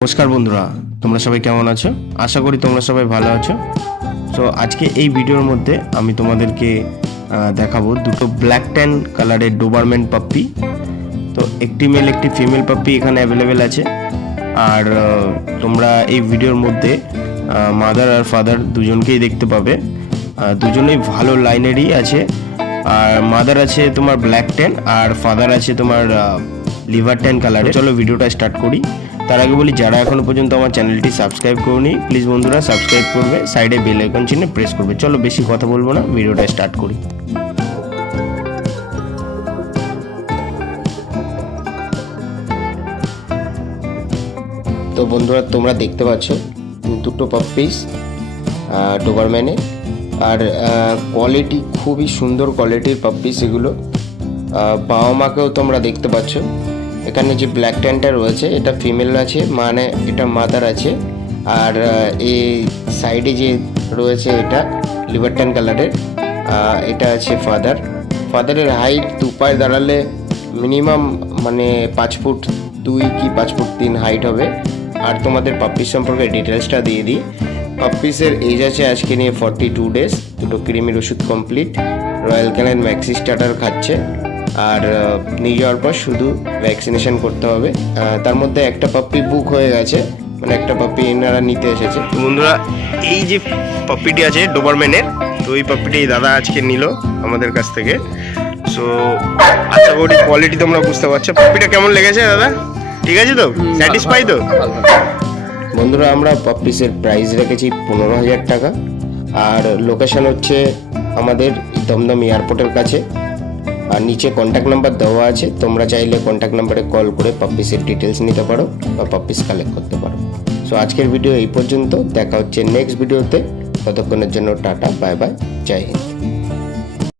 নমস্কার বন্ধুরা, তোমরা সবাই কেমন আছো? আশা করি তোমরা সবাই ভালো আছো। তো আজকে এই ভিডিওর মধ্যে আমি তোমাদেরকে দেখাবো দুটো ব্ল্যাক ট্যান কালারের ডোবারম্যান পাপ্পি। তো একটি মেল একটি ফিমেল পাপ্পি এখানে অ্যাভেলেবেল আছে। আর তোমরা এই ভিডিওর মধ্যে মাদার আর ফাদার দুজনকেই দেখতে পাবে। দুজনেই ভালো লাইনেরই আছে। আর মাদার আছে তোমার ব্ল্যাক ট্যান আর ফাদার আছে তোমার লিভার ট্যান কালারের। চলো ভিডিওটা স্টার্ট করি। তার আগে বলি, যারা এখনো পর্যন্ত আমার চ্যানেলটি সাবস্ক্রাইব করনি প্লিজ বন্ধুরা সাবস্ক্রাইব করবে, সাইডে বেল আইকন চিহ্নে প্রেস করবে। চলো বেশি কথা বলবো না, ভিডিওটা স্টার্ট করি। তো বন্ধুরা তোমরা দেখতে পাচ্ছ দুটো পাপ্পিস ডোবারম্যানে। আর কোয়ালিটি খুবই সুন্দর কোয়ালিটির পাপ্পিস এগুলো। বাবা মাকেও তোমরা দেখতে পাচ্ছ। এখানে যে ব্ল্যাক ট্যানটা রয়েছে এটা ফিমেল আছে, মানে এটা মাদার আছে। আর এই সাইডে যে রয়েছে এটা লিভার ট্যান কালারের, এটা আছে ফাদার। ফাদারের হাইট দু পায়ে দাঁড়ালে মিনিমাম মানে 5 ফুট 2 কি 5 ফুট 3 হাইট হবে। আর তোমাদের পাপ্পিস সম্পর্কে ডিটেলসটা দিয়ে দিই। পাপ্পিসের এজ আছে আজকে নিয়ে 42 ডেজ। দুটো ক্রিমির ওষুধ কমপ্লিট, রয়্যাল ক্যানেল ম্যাক্সি স্টার্টার খাচ্ছে। আর নিয়ে যাওয়ার পর শুধু ভ্যাকসিনেশন করতে হবে। তার মধ্যে একটা পাপ্পি বুক হয়ে গেছে, মানে একটা পাপ্পি এনারা নিতে এসেছে। তো বন্ধুরা এই যে পাপ্পিটি আছে ডোবারম্যানের, তো এই পাপ্পিটি দাদা আজকে নিল আমাদের কাছ থেকে। সো আশা করি কোয়ালিটি তোমরা বুঝতে পারছো। পাপ্পিটা কেমন লেগেছে দাদা? ঠিক আছে তো? স্যাটিসফাই তো? বন্ধুরা আমরা পাপ্পিসের প্রাইস রেখেছি 15,000 টাকা। আর লোকেশন হচ্ছে আমাদের দমদম এয়ারপোর্টের কাছে। আর নিচে কন্ট্যাক্ট নাম্বার দেওয়া আছে, তোমরা চাইলে কন্ট্যাক্ট নাম্বারে কল করে পাপ্পিসের ডিটেলস নিতে পারো বা পাপ্পিস কালেক্ট করতে পারো। সো আজকের ভিডিও এই পর্যন্ত, দেখা হচ্ছে নেক্সট ভিডিওতে। ততক্ষণের জন্য টাটা, বাই বাই, জয় হিন্দ।